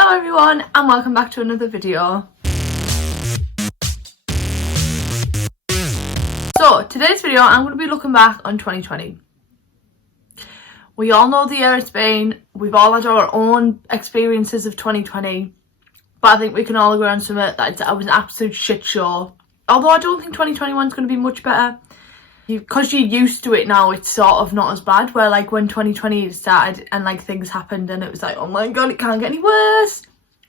Hello everyone and welcome back to another video. So today's video I'm going to be looking back on 2020. We all know the year it's been, we've all had our own experiences of 2020, but I think we can all agree on something that it was an absolute shit show. Although I don't think 2021 is going to be much better. Because you're used to it now, it's sort of not as bad, where like when 2020 started and like things happened and it was like, oh my god, it can't get any worse,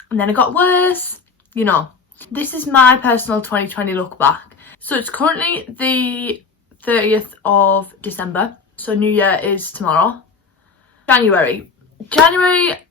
and then it got worse, you know. This is my personal 2020 look back. So it's currently the 30th of December, so New Year is tomorrow. January,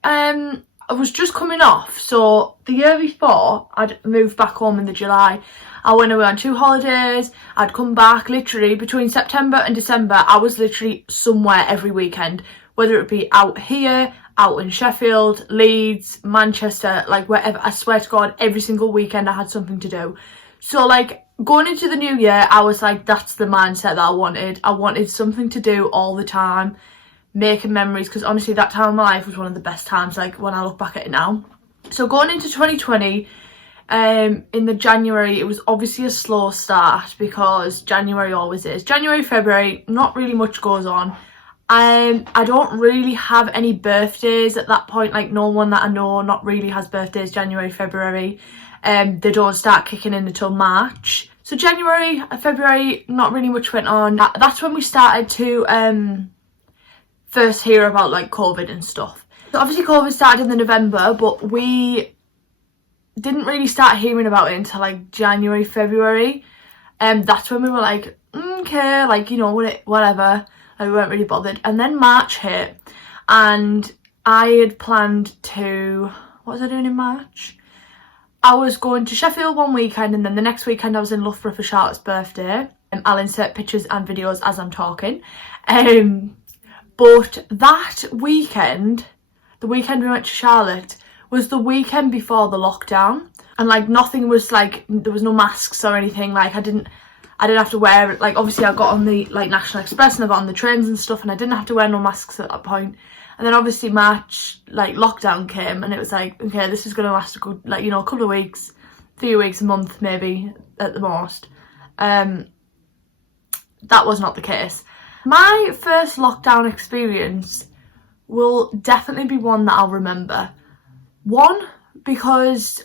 I was just coming off, so the year before I'd moved back home in the July. I went away on 2 holidays, I'd come back literally between September and December. I was literally somewhere every weekend, whether it be out here, out in Sheffield, Leeds, Manchester, like wherever. I swear to God, every single weekend I had something to do. So like going into the new year, I was like, that's the mindset that I wanted. I wanted something to do all the time, making memories, because honestly that time of my life was one of the best times, like when I look back at it now. So going into 2020, in the January, it was obviously a slow start because January always is. January, February, not really much goes on. I don't really have any birthdays at that point, like no one that I know not really has birthdays January, February. They don't start kicking in until March. So January, February, not really much went on. That's when we started to first hear about like COVID and stuff. So obviously COVID started in the November, but we didn't really start hearing about it until like January, February. That's when we were like, okay, like, you know, whatever. Like, we weren't really bothered. And then March hit, and I had planned to, what was I doing in March? I was going to Sheffield one weekend, and then the next weekend I was in Loughborough for Charlotte's birthday. I'll insert pictures and videos as I'm talking. But that weekend, the weekend we went to Charlotte, was the weekend before the lockdown, and like nothing was like, there was no masks or anything. Like I didn't have to wear it. Like obviously I got on the like National Express and I got on the trains and stuff, and I didn't have to wear no masks at that point. And then obviously March, like lockdown came, and it was like, okay, this is gonna last a good, like, you know, a couple of weeks, 3 weeks, a month maybe at the most. That was not the case. My first lockdown experience will definitely be one that I'll remember. One, because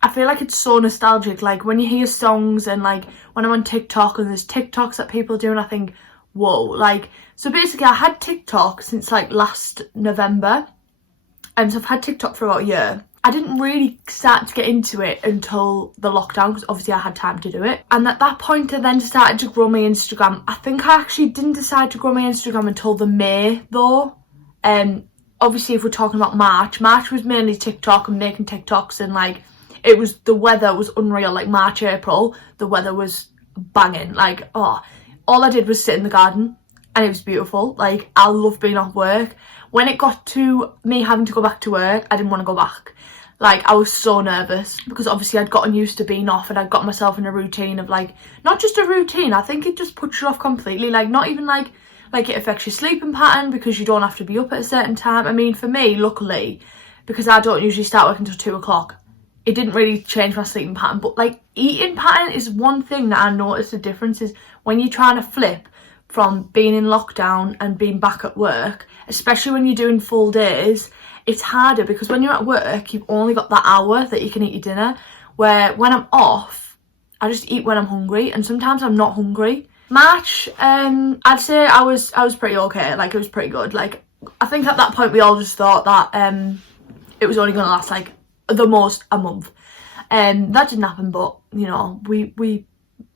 I feel like it's so nostalgic. Like when you hear songs and like when I'm on TikTok and there's TikToks that people do, and I think, whoa. Like, so basically I had TikTok since like last November, and so I've had TikTok for about a year. I didn't really start to get into it until the lockdown, because obviously I had time to do it. And at that point I then started to grow my Instagram. I think I actually didn't decide to grow my Instagram until the May though. Obviously if we're talking about March was mainly TikTok and making TikToks, and like it was, the weather was unreal. Like March, April, the weather was banging. Like, oh, all I did was sit in the garden and it was beautiful. Like I love being off work. When it got to me having to go back to work, I didn't want to go back. Like I was so nervous, because obviously I'd gotten used to being off, and I'd got myself in a routine of like, not just a routine, I think it just puts you off completely. Like not even like it affects your sleeping pattern, because you don't have to be up at a certain time. I mean, for me, luckily, because I don't usually start work until 2 o'clock, it didn't really change my sleeping pattern. But like eating pattern is one thing that I noticed the difference is when you're trying to flip from being in lockdown and being back at work, especially when you're doing full days, it's harder, because when you're at work, you've only got that hour that you can eat your dinner, where when I'm off, I just eat when I'm hungry, and sometimes I'm not hungry. March, I'd say I was pretty okay. Like it was pretty good. Like I think at that point we all just thought that it was only gonna last like the most a month. That didn't happen, but you know, we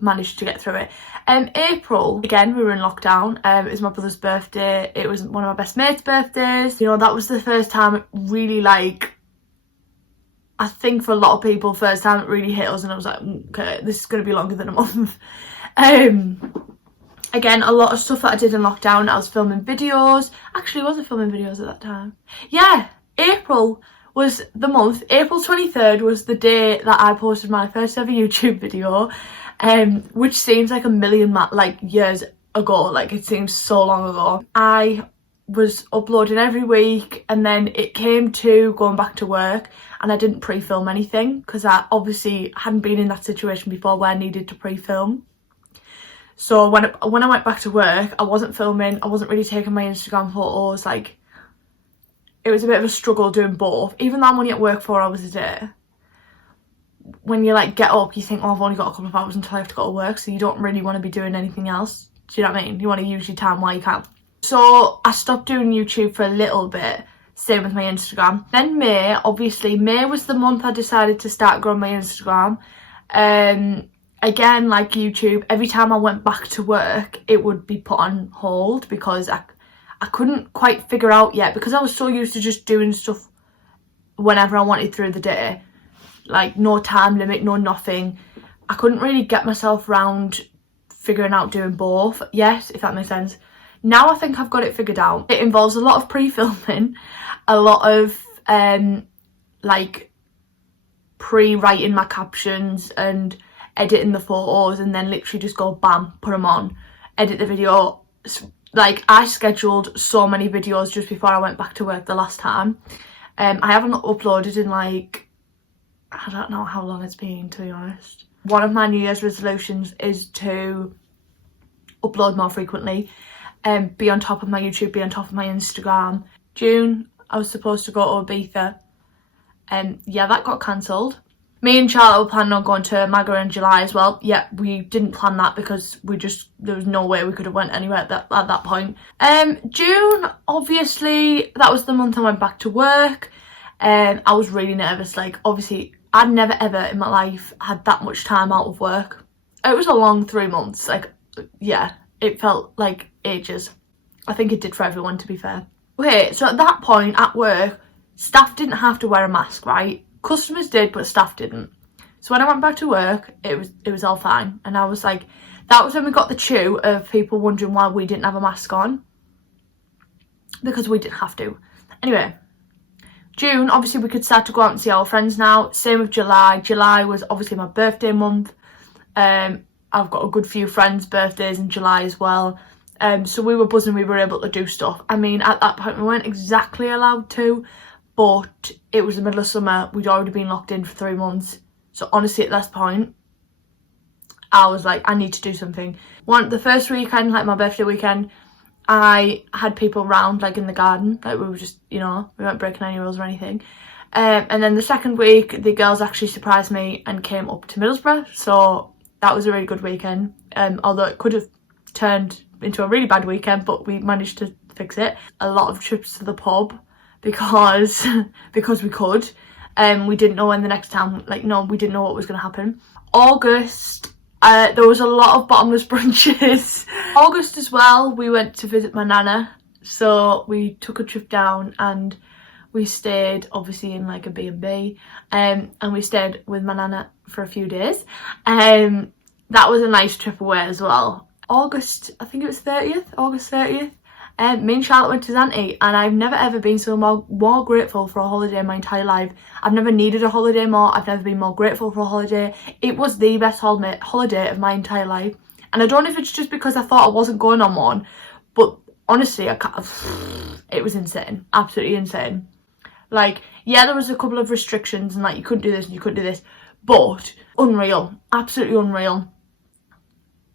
managed to get through it. April, again, we were in lockdown. It was my brother's birthday. It was one of my best mates' birthdays. You know, that was the first time it really, like, I think for a lot of people, first time it really hit us, and I was like, okay, this is going to be longer than a month. Again, a lot of stuff that I did in lockdown. I was filming videos. Actually, was I filming videos at that time? Yeah, April was the month. April 23rd was the day that I posted my first ever YouTube video, which seems like a million years ago. Like it seems so long ago. I was uploading every week, and then it came to going back to work and I didn't pre-film anything because I obviously hadn't been in that situation before where I needed to pre-film. So when I went back to work, I wasn't filming, I wasn't really taking my Instagram photos. Like, it was a bit of a struggle doing both. Even though I'm only at work 4 hours a day, when you like get up, you think, oh, I've only got a couple of hours until I have to go to work, so you don't really want to be doing anything else. Do you know what I mean? You want to use your time while you can. So I stopped doing YouTube for a little bit, same with my Instagram. Then May was the month I decided to start growing my Instagram. Again, like YouTube, every time I went back to work, it would be put on hold because I couldn't quite figure out yet, because I was so used to just doing stuff whenever I wanted through the day. Like, no time limit, no nothing. I couldn't really get myself around figuring out doing both yet, if that makes sense. Now I think I've got it figured out. It involves a lot of pre-filming, a lot of like pre-writing my captions and editing the photos, and then literally just go bam, put them on, edit the video. Like, I scheduled so many videos just before I went back to work the last time. I haven't uploaded in like, I don't know how long it's been, to be honest. One of my New Year's resolutions is to upload more frequently and be on top of my YouTube, be on top of my Instagram. June, I was supposed to go to Ibiza. Yeah, that got cancelled. Me and Charlotte were planning on going to Maga in July as well. Yeah, we didn't plan that because there was no way we could have went anywhere at that point. June, obviously, that was the month I went back to work. I was really nervous. Like, obviously, I'd never ever in my life had that much time out of work. It was a long 3 months. Like, yeah, it felt like ages. I think it did for everyone, to be fair. Okay, so at that point at work, staff didn't have to wear a mask, right? Customers did, but staff didn't. So when I went back to work, it was all fine. And I was like, that was when we got the chew of people wondering why we didn't have a mask on. Because we didn't have to. Anyway, June, obviously we could start to go out and see our friends now. Same with July. July was obviously my birthday month. I've got a good few friends' birthdays in July as well. So we were buzzing, we were able to do stuff. I mean, at that point we weren't exactly allowed to, but it was the middle of summer. We'd already been locked in for 3 months. So honestly, at this point, I was like, I need to do something. The first weekend, like my birthday weekend, I had people round, like in the garden. Like, we were just, you know, we weren't breaking any rules or anything. And then the second week, the girls actually surprised me and came up to Middlesbrough. So that was a really good weekend. Although it could have turned into a really bad weekend, but we managed to fix it. A lot of trips to the pub because we could. We didn't know when the next time, like, no, we didn't know what was going to happen. August, there was a lot of bottomless brunches. August as well, we went to visit my nana. So we took a trip down and we stayed obviously in like a B&B, and we stayed with my nana for a few days. That was a nice trip away as well. August, I think it was August 30th. Me and Charlotte went to Zante, and I've never ever been so more grateful for a holiday in my entire life. I've never needed a holiday more. I've never been more grateful for a holiday. It was the best holiday of my entire life. And I don't know if it's just because I thought I wasn't going on one, but honestly, it was insane. Absolutely insane. Like, yeah, there was a couple of restrictions and like you couldn't do this and you couldn't do this, but unreal. Absolutely unreal.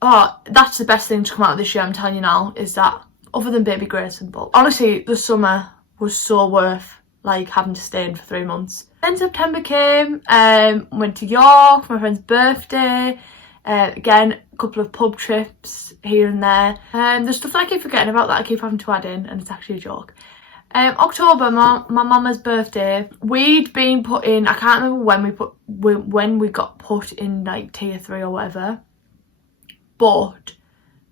Oh, that's the best thing to come out of this year, I'm telling you now, is that, other than Baby Grayson, but honestly, the summer was so worth like having to stay in for 3 months. Then September came, went to York for my friend's birthday. Again, a couple of pub trips here and there. There's stuff that I keep forgetting about that I keep having to add in, and it's actually a joke. October, my mama's birthday, we'd been put in, I can't remember when we got put in like tier 3 or whatever, but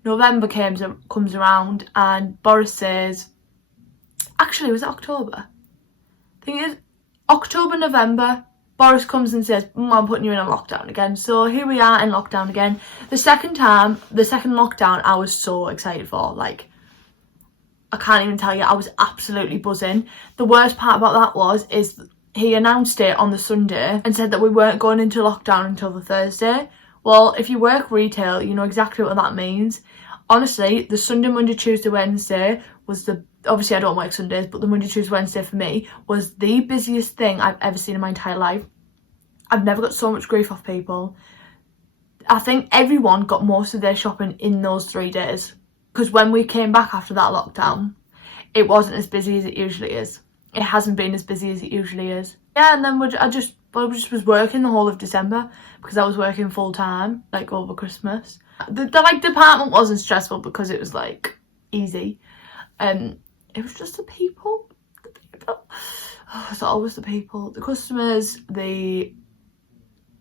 November comes around and Boris says, actually, was it October? I think it is October, November. Boris comes and says, I'm putting you in a lockdown again. So here we are in lockdown again. The second lockdown, I was so excited for. Like, I can't even tell you, I was absolutely buzzing. The worst part about that is he announced it on the Sunday and said that we weren't going into lockdown until the Thursday. Well, if you work retail, you know exactly what that means. Honestly, the Sunday, Monday, Tuesday, Wednesday was obviously I don't work Sundays, but the Monday, Tuesday, Wednesday for me was the busiest thing I've ever seen in my entire life. I've never got so much grief off people. I think everyone got most of their shopping in those 3 days. Because when we came back after that lockdown, it wasn't as busy as it usually is. It hasn't been as busy as it usually is. Yeah, and then I just was working the whole of December because I was working full time, like over Christmas. The like department wasn't stressful because it was like easy. It was just the people. Oh, it's always the people, the customers, the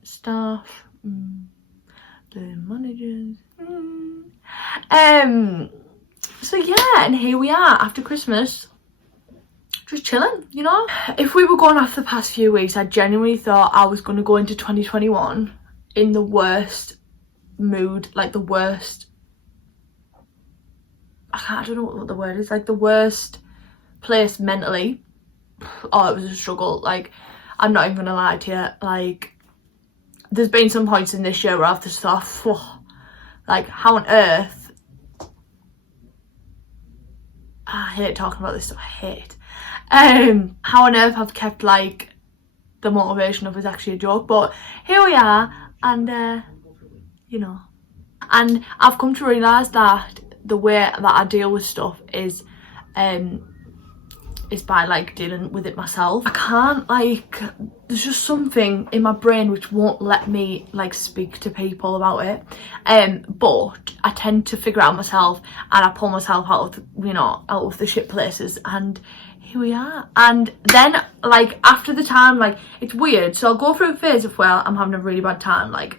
staff, the managers. So yeah, and here we are after Christmas, just chilling, you know. If we were going off the past few weeks, I genuinely thought I was going to go into 2021 in the worst mood, like the worst, I don't know what the word is, like the worst place mentally. Oh, it was a struggle. Like, I'm not even gonna lie to you, like there's been some points in this year where I've just thought, like, how on earth, I hate talking about this stuff, I hate it. How on earth I've kept like the motivation of it's actually a joke, but here we are, and you know, and I've come to realise that the way that I deal with stuff is by like dealing with it myself. I can't, like, there's just something in my brain which won't let me like speak to people about it, but I tend to figure it out myself, and I pull myself out of, you know, out of the shit places, and here we are. And then like after the time, like, it's weird, so I'll go through a phase of where I'm having a really bad time, like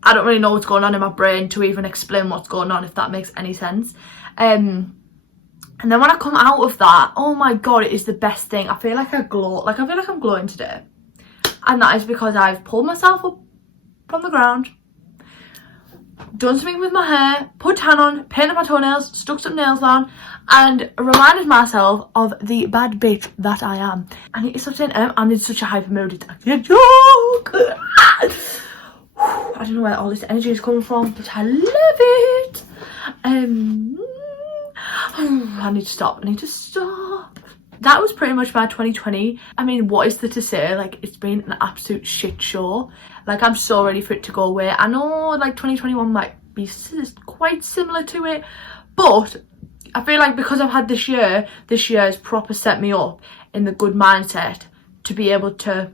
I don't really know what's going on in my brain to even explain what's going on, if that makes any sense. And then when I come out of that, oh my god, it is the best thing. I feel like I glow, like I feel like I'm glowing today, and that is because I've pulled myself up from the ground, done something with my hair, put tan on, painted my toenails, stuck some nails on, and reminded myself of the bad bitch that I am. And it is such an I'm in such a hyper mood, it's actually a joke. I don't know where all this energy is coming from, but I love it. I need to stop. That was pretty much my 2020. I mean, what is there to say? Like, it's been an absolute shit show. Like, I'm so ready for it to go away. I know like 2021 might be quite similar to it, but I feel like because I've had this year has proper set me up in the good mindset to be able to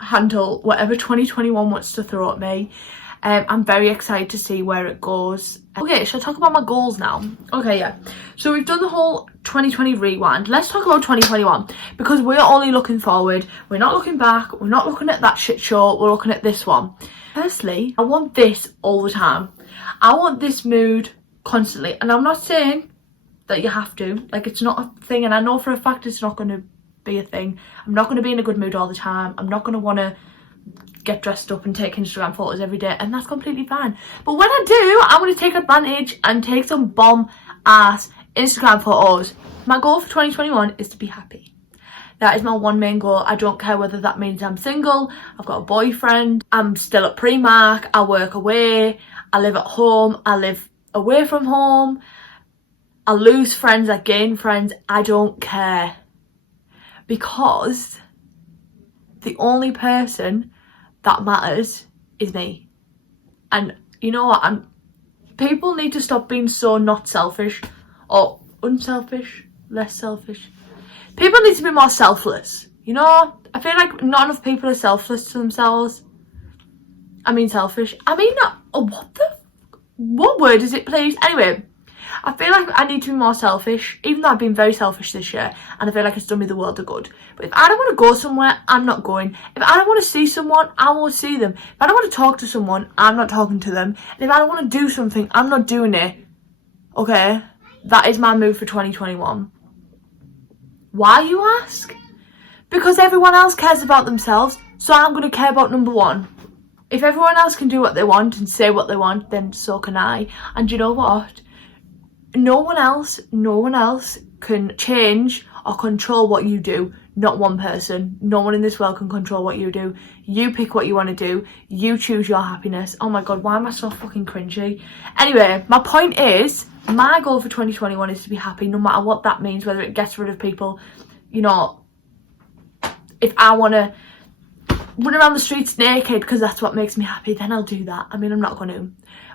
handle whatever 2021 wants to throw at me. I'm very excited to see where it goes. Okay, shall I talk about my goals now? Okay, yeah. So we've done the whole 2020 rewind. Let's talk about 2021, because we're only looking forward. We're not looking back. We're not looking at that shit show. We're looking at this one. Firstly, I want this all the time. I want this mood constantly. And I'm not saying that you have to. Like, it's not a thing. And I know for a fact it's not going to be a thing. I'm not going to be in a good mood all the time. I'm not going to want to get dressed up and take Instagram photos every day, and that's completely fine. But when I do, I'm going to take advantage and take some bomb ass Instagram photos. My goal for 2021 is to be happy. That is my one main goal. I don't care whether that means I'm single, I've got a boyfriend, I'm still at Primark, I work away, I live at home, I live away from home, I lose friends, I gain friends. I don't care, because the only person that matters is me. And you know what, people need to stop being so not selfish, or unselfish, less selfish. People need to be more selfless, you know. I feel like not enough people are selfless to themselves. I mean selfish, I mean not, what word is it, please? Anyway, I feel like I need to be more selfish, even though I've been very selfish this year, and I feel like it's done me the world of good. But if I don't want to go somewhere, I'm not going. If I don't want to see someone, I won't see them. If I don't want to talk to someone, I'm not talking to them. And if I don't want to do something, I'm not doing it. Okay? That is my move for 2021. Why, you ask? Because everyone else cares about themselves, so I'm going to care about number one. If everyone else can do what they want and say what they want, then so can I. And you know what? No one else can change or control what you do. not one person. No one in this world can control what you do. You pick what you want to do. You choose your happiness. Oh my god, why am I so fucking cringy? Anyway, my point is, my goal for 2021 is to be happy, no matter what that means, whether it gets rid of people. You know, if I want to run around the streets naked because that's what makes me happy, then I'll do that. I mean, I'm not going to,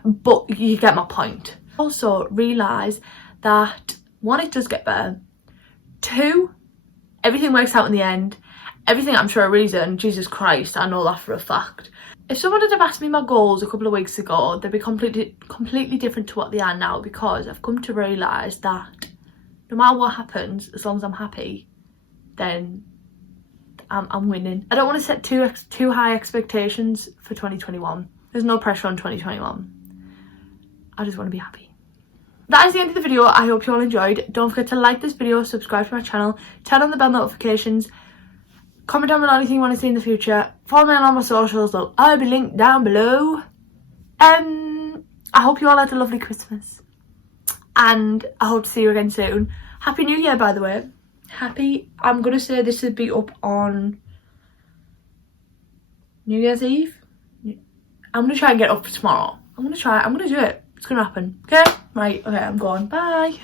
but you get my point. Also, realise that 1, it does get better. 2, everything works out in the end. Everything I'm sure a reason. Jesus Christ, I know that for a fact. If someone had have asked me my goals a couple of weeks ago, they'd be completely different to what they are now, because I've come to realise that no matter what happens, as long as I'm happy, then I'm winning. I don't want to set too high expectations for 2021. There's no pressure on 2021. I just want to be happy. That is the end of the video. I hope you all enjoyed. Don't forget to like this video, subscribe to my channel, turn on the bell notifications, comment down below anything you want to see in the future. Follow me on all my socials, though I'll be linked down below. I hope you all had a lovely Christmas, and I hope to see you again soon. Happy New Year, by the way. I'm gonna say this would be up on New Year's Eve. I'm gonna try and get up tomorrow. I'm gonna do it. It's gonna happen. Okay? Right, okay, I'm going. Bye.